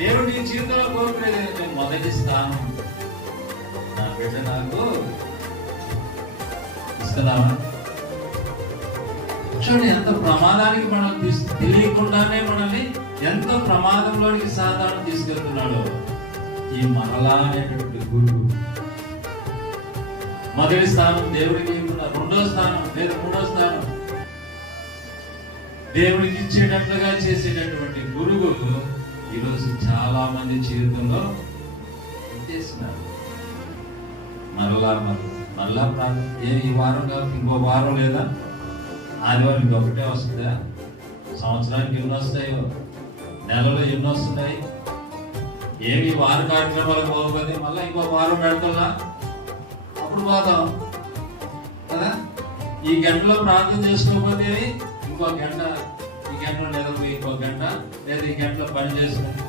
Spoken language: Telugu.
దేవుడు నీ జీవితంలో కోరుకునేది ఏంటంటే మొదటి స్థానం నా బిడ్డ నాకు ఇస్తున్నావా? చూడండి ఎంత ప్రమాదానికి మనం తెలియకుండానే మనల్ని ఎంత ప్రమాదంలోనికి సాధారణ తీసుకెళ్తున్నాడో. ఈ మరలా అనేటువంటి గురువు. మొదటి స్థానం దేవుడికి రెండో స్థానం లేదా మూడో స్థానం. దేవుడికి ఇచ్చేటట్లుగా చేసేటటువంటి చాలా మంది జీవితంలో చేస్తున్నారు. మరలా మరలా ప్రార్థన ఏ ఈ వారం కాదు ఇంకో వారం లేదా? ఆదివారం ఇంకొకటే వస్తుందా? సంవత్సరానికి ఎన్ని వస్తాయో? నెలలో ఎన్ని వస్తున్నాయి? ఏమి వారం కార్యక్రమాలకు పోతుంది మళ్ళీ ఇంకో వారం పెడుతున్నా అప్పుడు పోదాం. కదా? ఈ గంటలో ప్రార్థన చేసుకోకపోతే ఇంకో గంట ఈ గంటలో నిద్రపోయి ఇంకో గంట లేదా ఈ గంటలో పని చేసుకుంటే